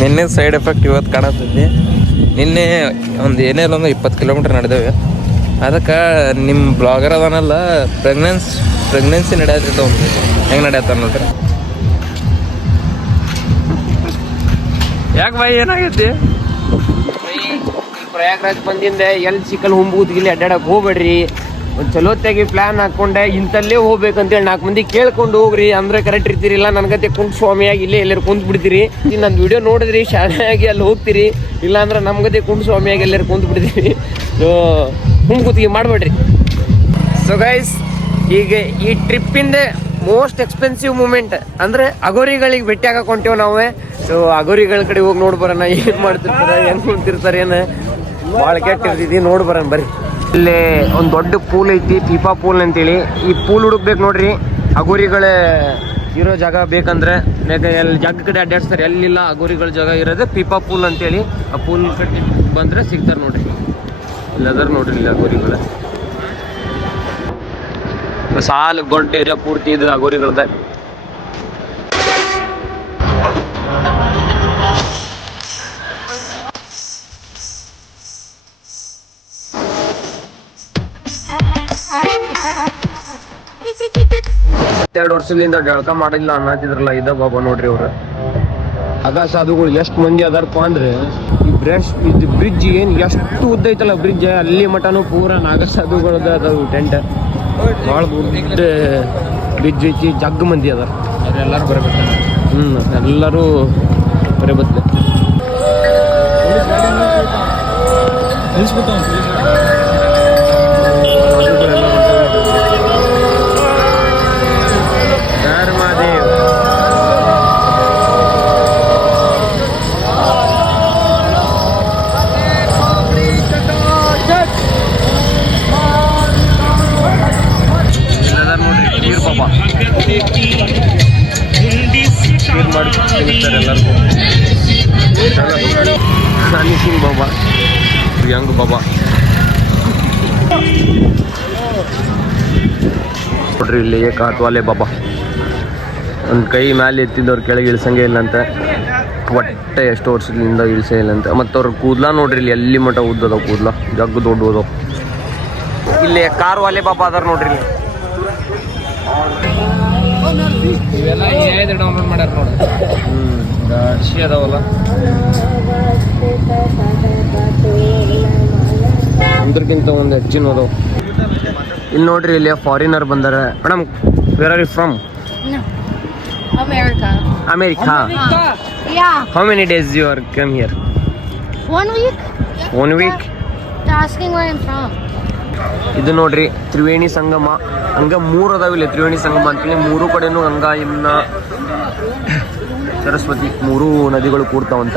ನಿನ್ನೆ side effect ಇವತ್ತು ಕಾಣತ್ತಿದ್ದೆ. ನಿನ್ನೆ ಒಂದು ಏನೇಲ್ಲ ಒಂದು 20 ಕಿಲೋಮೀಟ್ರ್ ನಡೆದೇವೆ. ಅದಕ್ಕೆ ನಿಮ್ಮ ಬ್ಲಾಗರ್ ಅದನಲ್ಲ ಪ್ರೆಗ್ನೆನ್ಸಿ ನಡೆಯತ್ತಿದ್ದ ಒಂದು ಹೆಂಗೆ ನಡೆಯತ್ತ ನೋಡ್ರಿ. ಯಾಕೆ ಬಾಯಿ ಏನಾಗೈತಿ? ಪ್ರಯಾಗ್ರಾಜ್ ಬಂದಿಂದ ಎಲ್ಲಿ ಸಿಕ್ಕಲ್ಲಿ ಹುಂಬೂದ್ಗಿಲ್ಲಿ ಅಡ್ಡಾಡಕ್ಕೆ ಹೋಗ್ಬೇಡ್ರಿ. ಒಂದು ಚಲೋತ್ತಾಗಿ ಪ್ಲಾನ್ ಹಾಕ್ಕೊಂಡೆ ಇಂಥಲ್ಲೇ ಹೋಗ್ಬೇಕಂತೇಳಿ 4 ಮಂದಿ ಕೇಳ್ಕೊಂಡು ಹೋಗ್ರಿ. ಅಂದ್ರೆ ಕರೆಕ್ಟ್ ಇರ್ತೀರಿಲ್ಲ ನನಗತ್ತೆ ಕುಂಟ್ ಸ್ವಾಮಿಯಾಗಿ ಇಲ್ಲೇ ಎಲ್ಲರೂ ಕುಂತ್ ಬಿಡ್ತೀರಿ. ನನ್ನ ವಿಡಿಯೋ ನೋಡಿದ್ರಿ ಶಾಲೆಯಾಗಿ ಅಲ್ಲಿ ಹೋಗ್ತೀರಿ, ಇಲ್ಲಾಂದ್ರೆ ನಮ್ಗತ್ತೆ ಕುಂಟ್ ಸ್ವಾಮಿಯಾಗಿ ಎಲ್ಲರೂ ಕುಂತ್ ಬಿಡ್ತೀರಿ. ಸೊ ಹುಂಬೂದ್ಗಿ ಮಾಡಬೇಡ್ರಿ. ಸೊ ಗೈಸ್, ಈಗ ಈ ಟ್ರಿಪ್ಪಿಂದ ಮೋಸ್ಟ್ ಎಕ್ಸ್ಪೆನ್ಸಿವ್ ಮೂಮೆಂಟ್ ಅಂದರೆ ಅಗೋರಿಗಳಿಗೆ ಭೇಟಿ ಆಗಕ್ಕೆ ಹೊಂಟೇವು ನಾವೇ. ಸೊ ಅಗೋರಿಗಳ ಕಡೆ ಹೋಗಿ ನೋಡಿ ಬರೋಣ, ಏನು ಮಾಡ್ತಿರ್ತಾರೆ, ಹೆಂಗೆ ಕುಂತಿರ್ತಾರೆ, ಏನು ಭಾಳ ಕೆಟ್ಟ ಇರ್ತೈತಿ. ನೋಡಿ ಬರೋಣ ಬರ್ರಿ. ಇಲ್ಲಿ ಒಂದು ದೊಡ್ಡ ಪೂಲ್ ಐತಿ, ಫೀಫಾ ಪೂಲ್ ಅಂತೇಳಿ. ಈ ಪೂಲ್ ಹುಡುಕ್ಬೇಕು ನೋಡ್ರಿ. ಅಗೋರಿಗಳ ಇರೋ ಜಾಗ ಬೇಕಂದ್ರೆ ಎಲ್ಲಿ ಜಾಗ ಕಡೆ ಅಡ್ಡಾಡ್ಸ್ತಾರೆ, ಎಲ್ಲಿಲ್ಲ ಅಗೋರಿಗಳ ಜಾಗ ಇರೋದು ಫೀಫಾ ಪೂಲ್ ಅಂತೇಳಿ. ಆ ಪೂಲ್ ಕಡೆ ಬಂದರೆ ಸಿಗ್ತಾರೆ ನೋಡ್ರಿ. ಇಲ್ಲದಾರ ನೋಡ್ರಿ ಇಲ್ಲಿ ಅಗೋರಿಗಳ ಸಾಲು ದೊಡ್ಡ ಏರಿಯಾ ಪೂರ್ತಿ ಇದು ಅಗೋರಿಗಳದ. ಎರಡು ವರ್ಷದಿಂದ ಜಳಕ ಮಾಡಿಲ್ಲ ಅನ್ನತಿದ್ರಲ್ಲ, ಇದ ಬಾಬಾ ನೋಡ್ರಿ ಅವ್ರ ಆಗ ಸಾಧುಗಳು ಎಷ್ಟು ಮಂದಿ ಅದಾರಪ್ಪ ಅಂದ್ರೆ, ಈ ಇದು ಬ್ರಿಡ್ಜ್ ಏನು ಎಷ್ಟು ಉದ್ದ ಐತಲ್ಲ ಬ್ರಿಡ್ಜ್, ಅಲ್ಲಿ ಮಟನೂ ಪೂರ ನಾಗಸಾಧುಗಳದ ಅದಾವು ಟೆಂಟ್. ಭಾಳ ದೊಡ್ಡ ಬ್ರಿಡ್ಜ್ ಐತಿ, ಜಗ್ ಮಂದಿ ಅದಾರ. ಎಲ್ಲರೂ ಬರಬೇಕು. ಎಲ್ಲರೂ ಬರಬೇಕು. ಎಲ್ಲರಿಗೂ ಹನಿ ಸಿಂಗ್ ಬಾಬಾ, ಪ್ರಿಯಾಂಕ್ ಬಾಬಾ ನೋಡ್ರಿ. ಇಲ್ಲಿ ಏಕಾತ್ವಾಲೆ ಬಾಬಾ ಒಂದು ಕೈ ಮೇಲೆ ಎತ್ತಿದ್ದವ್ರು ಕೆಳಗೆ ಇಳಿಸಂಗೆ ಇಲ್ಲಂತ, ಹೊಟ್ಟೆ ಎಷ್ಟು ವರ್ಷದಿಂದ ಇಳಿಸೇ ಇಲ್ಲಂತ. ಮತ್ತು ಅವ್ರ ಕೂದಲ ನೋಡ್ರಿ ಇಲ್ಲಿ ಎಲ್ಲಿ ಮಟ್ಟ ಉದ್ದದವು ಕೂದಲ, ಜಗ್ಗು ದೊಡ್ಡ ಹೋದವು. ಇಲ್ಲಿ ಕಾರ್ ವಾಲೆ ಬಾಬಾ ಅದಾರ ನೋಡ್ರಿ. ಇವೆಲ್ಲ ಡೌನ್ಲೋಡ್ ಮಾಡ್ಯಾರ ನೋಡ್ರಿ. ಅರ್ಶಿ ಅದಾವಲ್ಲ, ಅಂದ್ರಕ್ಕಿಂತ ಒಂದು ಹೆಚ್ಚಿನ ಅದಾವ. ಇಲ್ಲಿ ನೋಡ್ರಿ, ಇಲ್ಲಿ ಫಾರಿನರ್ ಬಂದಾರ. Madam, where are you from? America. Yeah. How many days you are come here? 1 week. 1 week? They're asking where I'm from. ಇದು ನೋಡ್ರಿ ತ್ರಿವೇಣಿ ಸಂಗಮ. ಹಂಗ 3 ಅದಾವಿಲ್ಲ ತ್ರಿವೇಣಿ ಸಂಗಮ ಅಂತೇಳಿ. 3 ಕಡೆನೂ ಗಂಗಾ, ಯಮುನಾ, ಸರಸ್ವತಿ 3 ನದಿಗಳು ಕೂಡ್ತಾವಂತ.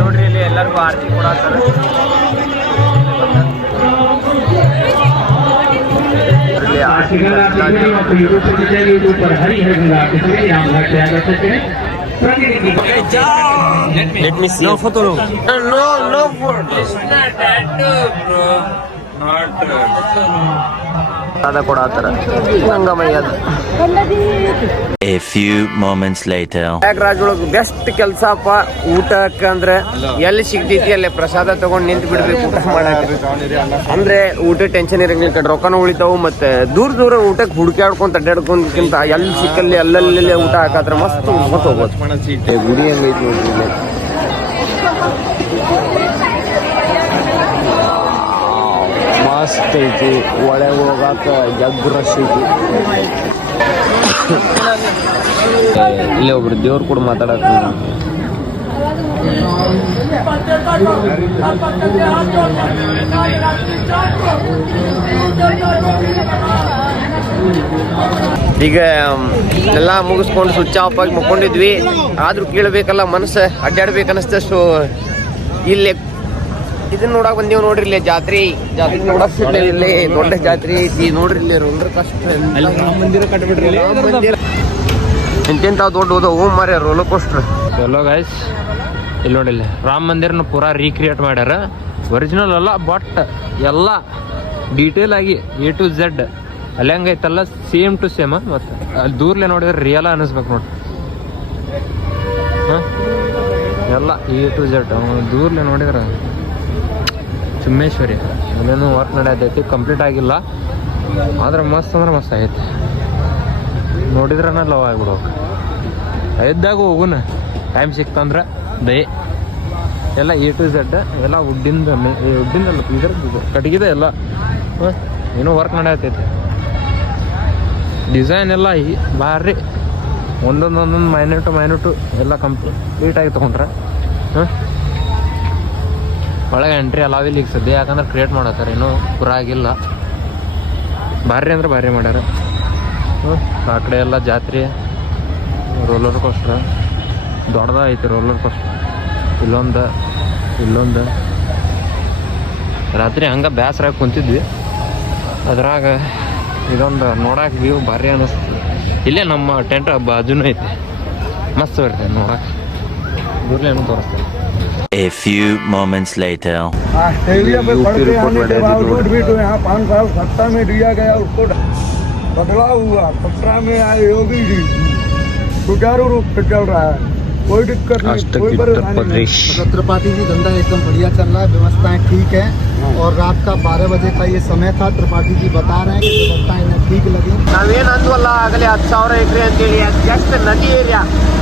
ನೋಡ್ರಿ ಇಲ್ಲಿ ಎಲ್ಲರಿಗೂ ಆರತಿ ಕೊಡಾತಾರೆ. Let me see. No photo. No photo. It's not tattoo, bro. Not. ಅದ ಕೊಡಾತಾರ ಗಂಗಮಯ್ಯ ಅದ. A few moments later. Prayagraj ಒಳಗೆ ಬೆಸ್ಟ್ ಕೆಲಸಪ್ಪ ಊಟಕ್ಕೆ ಅಂದ್ರೆ ಎಲ್ಲಿ ಸಿಗ್ತೈತಿ ಅಲ್ಲಿ ಪ್ರಸಾದ ತಗೊಂಡು ನಿಂತು ಬಿಡ್ಬೇಕು ಊಟ ಮಾಡಕ್ಕೆ. ಅಂದ್ರೆ ಊಟ ಟೆನ್ಷನ್ ಇರಂಗಿಲ್ಲ, ಕಡೆ ರೊಕ್ಕನ ಉಳಿತಾವು. ಮತ್ತೆ ದೂರ ದೂರ ಊಟಕ್ಕೆ ಹುಡುಕಾಡ್ಕೊಂತ ಅಡ್ಡಾಡ್ಕೊಂಡ್ಕಿಂತ ಎಲ್ಲಿ ಸಿಕ್ಕಲ್ಲಿ ಅಲ್ಲಲ್ಲಿ ಊಟ ಹಾಕಾದ್ರೆ ಮಸ್ತ್ ಉಳ್ಕೊತ ಹೋಗ್ಬೋದು. ಗುಡಿ ಹೆಂಗೈತಿ ನೋಡ್ರಿ ಇಲ್ಲಿ. ಮಸ್ತ್ ಐತಿ, ಒಳಗೆ ಹೋಗಾಕ ಜಗ್ ರಶ್ ಐತಿ. ಇಲ್ಲೇ ಒಬ್ರು ದೇವ್ರು ಕೂಡ ಮಾತಾಡಕ ಈಗ ಎಲ್ಲ ಮುಗಿಸ್ಕೊಂಡು ಸ್ವಿಚ್ ಆಫ್ ಆಗಿ ಮುಕ್ಕೊಂಡಿದ್ವಿ. ಆದ್ರೂ ಕೇಳಬೇಕಲ್ಲ, ಮನಸ್ಸು ಅಡ್ಡಾಡ್ಬೇಕನ್ನಿಸ್ತ. ಸೊ ಇಲ್ಲಿ ಇದನ್ನ ನೋಡಕ್ ಬಂದೇವ್ ನೋಡ್ರಿ. ಇಲ್ಲಿ ಜಾತ್ರೆ ನೋಡಕ್ ಇಲ್ಲಿ ದೊಡ್ಡ ಜಾತ್ರೆ ಐತಿ ನೋಡ್ರಿ. ಇಲ್ಲಿ ರೋಲರ್ ಕೋಸ್ಟರ್ ಮಂದಿರ ಕಟ್ಬಿಡ್ರಿ. ಎಂತೆಂತ ದೊಡ್ಡ ಹೋದವು ಮಾರ್ಯ ರೋಲರ್ ಕೋಸ್ಟರ್. ಎಲ್ಲೋ ಗೈಸ್, ಇಲ್ಲಿ ನೋಡಿಲ್ಲ ರಾಮ ಮಂದಿರನ ಪೂರಾ ರೀಕ್ರಿಯೇಟ್ ಮಾಡ್ಯಾರ. ಒರಿಜಿನಲ್ ಅಲ್ಲ, ಬಟ್ ಎಲ್ಲ ಡೀಟೇಲ್ ಆಗಿ A to Z ಅಲ್ಲಿ ಹೆಂಗೈತಲ್ಲ ಸೇಮ್ ಟು ಸೇಮ್. ಮತ್ತು ಅಲ್ಲಿ ದೂರ್ಲೆ ನೋಡಿದ್ರೆ ರಿಯಲ್ ಅನ್ನಿಸ್ಬೇಕು ನೋಡ್ರಿ. ಹಾಂ, ಎಲ್ಲ A to Z ದೂರ್ಲೆ ನೋಡಿದ್ರೆ ಚುಮ್ಮೇಶ್ವರಿ. ಇನ್ನೇನು ವರ್ಕ್ ನಡೆಯತೈತಿ, ಕಂಪ್ಲೀಟ್ ಆಗಿಲ್ಲ. ಆದ್ರೆ ಮಸ್ತ್ ಅಂದ್ರೆ ಮಸ್ತ್ ಆಗೈತಿ. ನೋಡಿದ್ರನ ಲವ್ ಆಗ್ಬಿಡ್ಬೇಕು. ಇದ್ದಾಗ ಹೋಗುನ ಟೈಮ್ ಸಿಕ್ತಂದ್ರೆ ದಯೆ. ಎಲ್ಲ A to Z ಎಲ್ಲ ವುಡ್ಡಿಂದಲ್ಲ, ಇದ್ರದ್ದು ಕಟ್ಗಿದೆ ಎಲ್ಲ. ಏನೋ ವರ್ಕ್ ನಡೆಯತೈತಿ. ಡಿಸೈನ್ ಎಲ್ಲ ಭಾರಿ ಒಂದೊಂದೊಂದೊಂದು ಮೈನ್ಯೂಟು ಎಲ್ಲ ಕಂಪ್ಲೀಟಾಗಿ ತೊಗೊಂಡ್ರೆ. ಒಳಗೆ ಎಂಟ್ರಿ ಅಲಾವಿಲ್ಲ ಈಗ ಸದ್ಯ, ಯಾಕಂದ್ರೆ ಕ್ರಿಯೇಟ್ ಮಾಡತ್ತಾರೆ, ಇನ್ನೂ ಪೂರ ಆಗಿಲ್ಲ. ಭಾರಿ ಅಂದ್ರೆ ಭಾರಿ ಮಾಡ್ಯಾರ. ಆ ಕಡೆ ಎಲ್ಲ ಜಾತ್ರೆ, ರೋಲರ್ ಕೋಸ್ಟರ್ ದೊಡ್ಡದ ಐತಿ. ರೋಲರ್ ಕೋಸ್ಟರ್ ಇಲ್ಲೊಂದು ರಾತ್ರಿ ಹಂಗೆ ಬೇಸರಾಗಿ ಕುಂತಿದ್ವಿ. ಅದ್ರಾಗ ಇದೊಂದು ನೋಡಕ್ಕೆ ವ್ಯೂ ಭಾರಿ ಅನ್ನಿಸ್ತದೆ. ಇಲ್ಲೇ ನಮ್ಮ ಟೆಂಟ್ ಬಾಜುನೂ ಐತಿ, ಮಸ್ತ್ ಬರ್ತದೆ ನೋಡಕ್ಕೆ. ದೂರ್ಲೇನು ತೋರಿಸ್ತಾರೆ. A few moments later. Australia में पढ़ के आने के बावजूद भी तो यहाँ 5 साल सत्ता में दिया गया, उसको बदलाव हुआ. 17 में आए योगी जी, सुचारू रूप से चल रहा है, कोई दिक्कत नहीं, कोई परेशानी नहीं. त्रिपाठी जी धंधा एकदम बढ़िया चल रहा है, व्यवस्थाएं ठीक है. और रात का 12 बजे का ये समय था. त्रिपाठी जी बता रहे हैं कि व्यवस्थाएं इन्हें ठीक लगी. ನಾವೇನು ಅಂದ್ವಲ್ಲ ಆಗಲೇ 10,000 ಎಕರೆ ಅಂತೇಳಿ, ಅದು ಜಸ್ಟ್ ನದಿ ಏರಿಯಾ.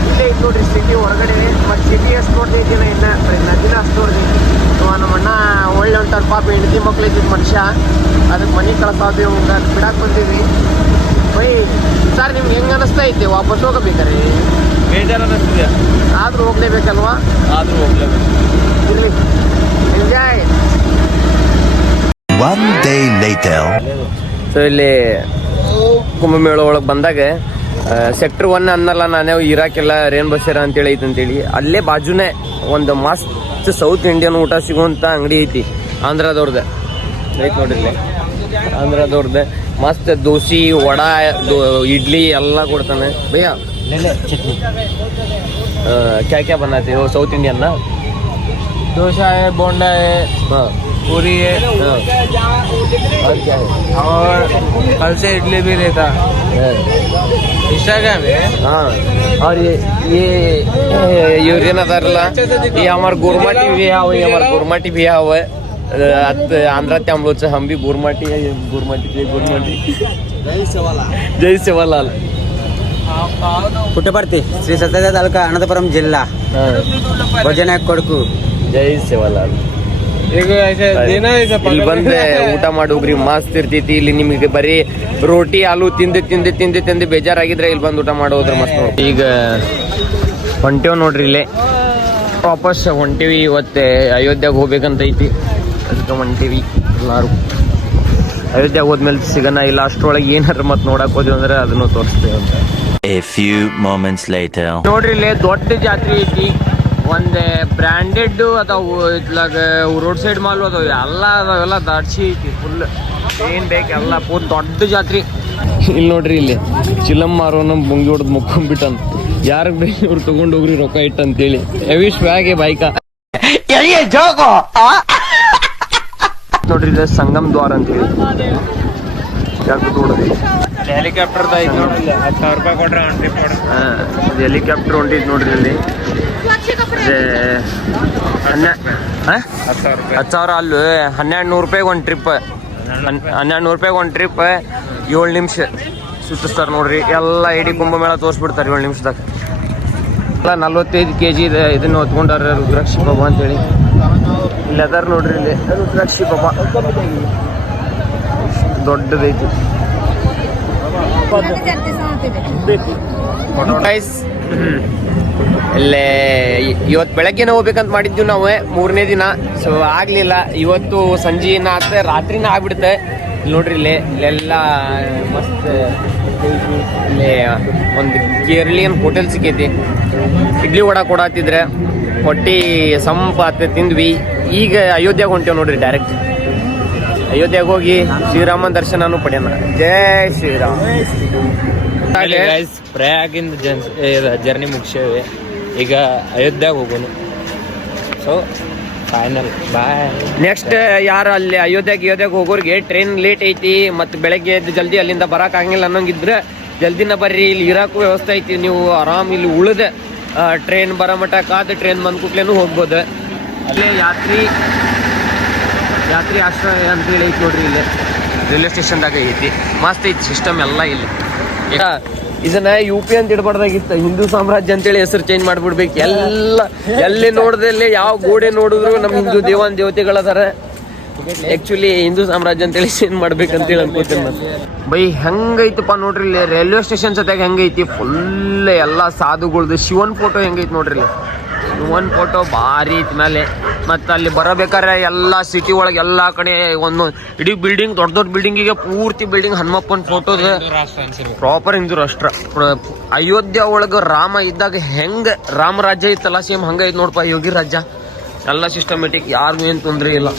ಇಲ್ಲೇ ಇದು ನೋಡ್ರಿ ಸಿಟಿ ಹೊರಗಡೆ. ಮತ್ತು ಸಿಟಿ ಎಷ್ಟು ನೋಡ್ತೈತಿನ ಇನ್ನು ನದಿನ ಅಷ್ಟು ನೋಡ್ತೈತಿ. ನಮ್ಮ ಅಣ್ಣ ಒಳ್ಳೆ ಹೊಂಟಾರ ಪಾಪ, ಹೆಂಡತಿ ಮಕ್ಳು ಐತಿದ್ ಮನುಷ್ಯ. ಅದಕ್ಕೆ ಮನೆ ಕಳ್ಸಾದ್ವಿ, ಹಂಗೆ ಬಿಡಾಕ್ ಬಂದಿದ್ವಿ. ಬೈ ಸರ್, ನಿಮ್ಗೆ ಹೆಂಗೆ ಅನಿಸ್ತಾ ಐತಿ? ವಾಪಸ್ ಹೋಗಬೇಕಾರೆ ಬೇಜಾರು ಅನ್ನಿಸ್ತಿದೆ, ಆದ್ರೂ ಹೋಗ್ಲೇಬೇಕಲ್ವಾ? ಆದರೂ ಹೋಗ್ಲೇಬೇಕು. ಇರ್ಲಿ, enjoy. One day later. So ಇಲ್ಲಿ ಕುಂಭಮೇಳ ಒಳಗೆ ಬಂದಾಗ ಸೆಕ್ಟರ್ 1 ಅನ್ನಲ್ಲ, ನಾನೇ ಇರಾಕೆಲ್ಲ ರೇನ್ ಬಸೇರ ಅಂತೇಳಿ ಐತೆ ಅಂತೇಳಿ. ಅಲ್ಲೇ ಬಾಜುನೇ ಒಂದು ಮಸ್ತ್ ಸೌತ್ ಇಂಡಿಯನ್ ಊಟ ಸಿಗುವಂಥ ಅಂಗಡಿ ಐತಿ, ಆಂಧ್ರದವ್ರದ್ದು ಐತಿ ನೋಡಿರ್ಲಿ. ಆಂಧ್ರದವ್ರದ್ದು ಮಸ್ತ್ ದೋಸೆ, ವಡಾ, ಇಡ್ಲಿ ಎಲ್ಲ ಕೊಡ್ತಾನೆ ಭಯ್ಯ. क्या क्या बनाते हो साउथ इंडियन ना? डोसा है, बोंडा है, पूरी है, और क्या है? और कल से इडली भी रहता. इंस्टाग्राम है. हाँ, और ये यूरियन अदारला, ये हमारा गोरमाटी भी है, ये हमारा गोरमाटी भी है. आंध्रा ते हम लोग से हम भी गोरमाटी है. गोरमाटी जय सेवालाल. పుట్టపర్తి శ్రీ సత్యదేవ తాలూకా అనంతపురం జిల్లా ಭೋಜನ ಕೊಡಕು. ಜೈ ಸೇವಾಲಾಲ್. ಇಲ್ಲಿ ಬಂದ್ರೆ ಊಟ ಮಾಡೋಗ್ರಿ, ಮಸ್ತ್ ಇರ್ತೈತಿ. ಇಲ್ಲಿ ನಿಮಗೆ ಬರೀ ರೋಟಿ ಆಲೂ ತಿಂದು ಬೇಜಾರಾಗಿದ್ರೆ ಇಲ್ಲಿ ಬಂದು ಊಟ ಮಾಡೋದ್ರ ಮಸ್ತ್ ನೋಡಿ. ಈಗ ಹೊಂಟೇವ್ ನೋಡ್ರಿ, ಇಲ್ಲೇ ವಾಪಸ್ ಹೊಂಟೇವಿ. ಇವತ್ತೆ ಅಯೋಧ್ಯಾಗ ಹೋಗ್ಬೇಕಂತ ಐತಿ, ಅದಕ್ಕೆ ಹೊಂಟೇವಿ ಎಲ್ಲಾರು. ಅಯೋಧ್ಯಾಗ ಹೋದ್ಮೇಲೆ ಸಿಗನ ಇಲ್ಲ, ಅಷ್ಟ್ರೊಳಗೆ ಏನಾರ ಮತ್ತೆ ನೋಡಕ್ ಹೋದ್ವಿ ಅಂದ್ರೆ ಅದನ್ನು ತೋರಿಸ್ತೇವೆ ಅಂತ. A few moments later. ನೋಡ್ರಿ ಇಲ್ಲಿ ದೊಡ್ಡ ಜಾತ್ರೆ ಐತಿ. ಒಂದು ಬ್ರ್ಯಾಂಡೆಡ್ ಅದಾವು, ಇತ್ಲಾಗ ರೋಡ್ ಸೈಡ್ ಮಾಲ್ ಅದಾವ, ಎಲ್ಲ ಅದಾವೆಲ್ಲ ದಾಡ್ಸಿ ಐತಿ ಫುಲ್. ಏನ್ ಬೇಕು ಎಲ್ಲ ಫುಲ್ ದೊಡ್ಡ ಜಾತ್ರೆ. ಇಲ್ಲಿ ನೋಡ್ರಿ, ಇಲ್ಲಿ ಚಿಲಂ ಮಾರೋನ ಮುಂಗಿ ಹೊಡೆದು ಮುಕ್ಕೊಂಡ್ಬಿಟ್ಟಂತ. ಯಾರಿಗೆ ಬೇಕು ಇವ್ರು ತಗೊಂಡೋಗ್ರಿ ರೊಕ್ಕ ಇಟ್ಟಂತೇಳಿ. ಎವಿಶ್ ಬ್ಯಾಗೆ ಬೈಕ ನೋಡ್ರಿ, ಇದು ಸಂಗಮ್ ದ್ವಾರ ಅಂತೇಳಿ. ಯಾಕೆ ನೋಡ್ರಿ ಹೆಲಿಕಾಪ್ಟರ್ದ ಐತೆ ನೋಡಿಲ್ಲ 10,000 ರೂಪಾಯಿ ಕೊಟ್ರೆ ಒಂದು ಟ್ರಿಪ್ ಕೊಡ. ಹೆಲಿಕಾಪ್ಟರ್ ಹೊಂಟಿದ್ ನೋಡ್ರಿ ಇಲ್ಲಿ. ಅದೇ 10,000 ರೂಪಾಯಿ 10,000 ಅಲ್ಲೂ 1,200 ರೂಪಾಯಿಗೆ ಒಂದು ಟ್ರಿಪ್. 1,200 ರೂಪಾಯಿಗೆ ಒಂದು ಟ್ರಿಪ್ 7 ನಿಮಿಷ ಸುತ್ತಿಸ್ತಾರೆ ನೋಡ್ರಿ. ಎಲ್ಲ ಇಡೀ ಕುಂಭಮೇಳ ತೋರಿಸ್ಬಿಡ್ತಾರೆ 7 ನಿಮಿಷದಾಗ. ಎಲ್ಲ 45 kg ಇದನ್ನು ಹೊತ್ಕೊಂಡಾರ ರುದ್ರಾಕ್ಷಿ ಬಾಬಾ ಅಂತೇಳಿ. ಇಲ್ಲಿ ಅದಾರ ನೋಡ್ರಿ ಇಲ್ಲಿ ರುದ್ರಾಕ್ಷಿ ಬಾಬಾ ದೊಡ್ಡದೈತಿ. ಗೈಸ್ ಇಲ್ಲೇ ಇವತ್ತು ಬೆಳಗ್ಗೆನೇ ಹೋಗ್ಬೇಕಂತ ಮಾಡಿದ್ವಿ ನಾವು 3ನೇ ದಿನ. ಸೊ ಆಗಲಿಲ್ಲ. ಇವತ್ತು ಸಂಜೆನ ಆತ ರಾತ್ರಿನ ಆಗ್ಬಿಡುತ್ತೆ. ಇಲ್ಲಿ ನೋಡ್ರಿ ಇಲ್ಲೆಲ್ಲ ಮಸ್ತ್ ಇಲ್ಲಿ ಒಂದು ಕೇರಳಿಯನ್ ಹೋಟೆಲ್ ಸಿಕ್ಕೈತಿ. ಇಡ್ಲಿ ವಡ ಕೊಡತ್ತಿದ್ರೆ ಹೊಟ್ಟಿ ಸಂಪ ತಿಂದ್ವಿ. ಈಗ ಅಯೋಧ್ಯೆಗೆ ಹೊಂಟೇವ್ ನೋಡ್ರಿ ಡೈರೆಕ್ಟ್. ಅಯೋಧ್ಯೆಗೆ ಹೋಗಿ ಶ್ರೀರಾಮನ ದರ್ಶನನೂ ಪಡೆಯೋಣ. ಜೈ ಶ್ರೀರಾಮ್. ಪ್ರಯಾಗಿಂದ ಜರ್ನಿ ಮುಗಿಸೇವೆ. ಈಗ ಅಯೋಧ್ಯೆಗೆ ಹೋಗೋನು. ಸೊ ಫೈನಲ್ ಬಾಯ್. ನೆಕ್ಸ್ಟ್ ಯಾರು ಅಲ್ಲಿ ಅಯೋಧ್ಯೆಗೆ ಹೋಗೋರಿಗೆ ಟ್ರೈನ್ ಲೇಟ್ ಐತಿ ಮತ್ತು ಬೆಳಗ್ಗೆ ಎದ್ದು ಜಲ್ದಿ ಅಲ್ಲಿಂದ ಬರೋಕ್ಕಾಗಿಲ್ಲ ಅನ್ನೋಂಗಿದ್ರೆ ಜಲ್ದಿನ ಬರ್ರಿ. ಇಲ್ಲಿ ಇರೋಕ್ಕೂ ವ್ಯವಸ್ಥೆ ಐತಿ. ನೀವು ಆರಾಮ್ ಇಲ್ಲಿ ಉಳಿದ ಟ್ರೈನ್ ಬರೋ ಮಟ್ಟ ಕಾದು ಟ್ರೈನ್ ಬಂದ ಕೂಡ್ಲೇನು ಹೋಗ್ಬೋದು. ಅಲ್ಲೇ ಯಾತ್ರಿ ಆಶ್ರಯ ಅಂತೇಳಿ ಐತಿ ನೋಡ್ರಿ. ಇಲ್ಲಿ ರೈಲ್ವೆ ಸ್ಟೇಷನ್ದಾಗ ಐತಿ. ಮಸ್ತ್ ಐತಿ ಸಿಸ್ಟಮ್ ಎಲ್ಲ ಇಲ್ಲಿ. ಇದನ್ನ UP ಅಂತ ಇಡಬಾರ್ದಾಗಿತ್ತು. ಹಿಂದೂ ಸಾಮ್ರಾಜ್ಯ ಅಂತೇಳಿ ಹೆಸರು ಚೇಂಜ್ ಮಾಡ್ಬಿಡ್ಬೇಕು. ಎಲ್ಲ ಎಲ್ಲಿ ನೋಡ್ದಲ್ಲಿ ಯಾವ ಗೋಡೆ ನೋಡಿದ್ರು ನಮ್ಮ ಹಿಂದೂ ದೇವತೆಗಳದಾರ. ಆಕ್ಚುಲಿ ಹಿಂದೂ ಸಾಮ್ರಾಜ್ಯ ಅಂತೇಳಿ ಚೇಂಜ್ ಮಾಡ್ಬೇಕಂತೇಳಿ ಅನ್ಕೋತೀನಿ ನಾನು. ಬೈ ಹೆಂಗೈತಪ್ಪ ನೋಡ್ರಿ ಇಲ್ಲಿ ರೈಲ್ವೆ ಸ್ಟೇಷನ್ ಜೊತೆಗೆ ಹೆಂಗೈತಿ. ಫುಲ್ ಎಲ್ಲ ಸಾಧುಗಳ್ದು ಶಿವನ್ ಫೋಟೋ ಹೆಂಗೈತಿ ನೋಡ್ರಿ ಇಲ್ಲಿ. ಶಿವನ್ ಫೋಟೋ ಭಾರಿ ಐತಿ ಮೇಲೆ. ಮತ್ತು ಅಲ್ಲಿ ಬರಬೇಕಾದ್ರೆ ಎಲ್ಲ ಸಿಟಿ ಒಳಗೆ ಎಲ್ಲ ಕಡೆ ಒಂದು ಇಡೀ ಬಿಲ್ಡಿಂಗ್ ದೊಡ್ಡ ಬಿಲ್ಡಿಂಗಿಗೆ ಪೂರ್ತಿ ಬಿಲ್ಡಿಂಗ್ ಹನುಮಪ್ಪನ ಫೋಟೋದ ಪ್ರಾಪರ್ ಹಿಂದೂ ರಾಷ್ಟ್ರ. ಅಯೋಧ್ಯೆ ಒಳಗೆ ರಾಮ ಇದ್ದಾಗ ಹೆಂಗೆ ರಾಮ ರಾಜ್ಯ ಇತ್ತಲ್ಲ ಸೇಮ್ ಹಂಗೆ ಐತಿ ನೋಡಪ್ಪ ಯೋಗಿ ರಾಜ್ಯ. ಎಲ್ಲ ಸಿಸ್ಟಮೆಟಿಕ್, ಯಾರಿಗೂ ಏನು ತೊಂದರೆ ಇಲ್ಲ.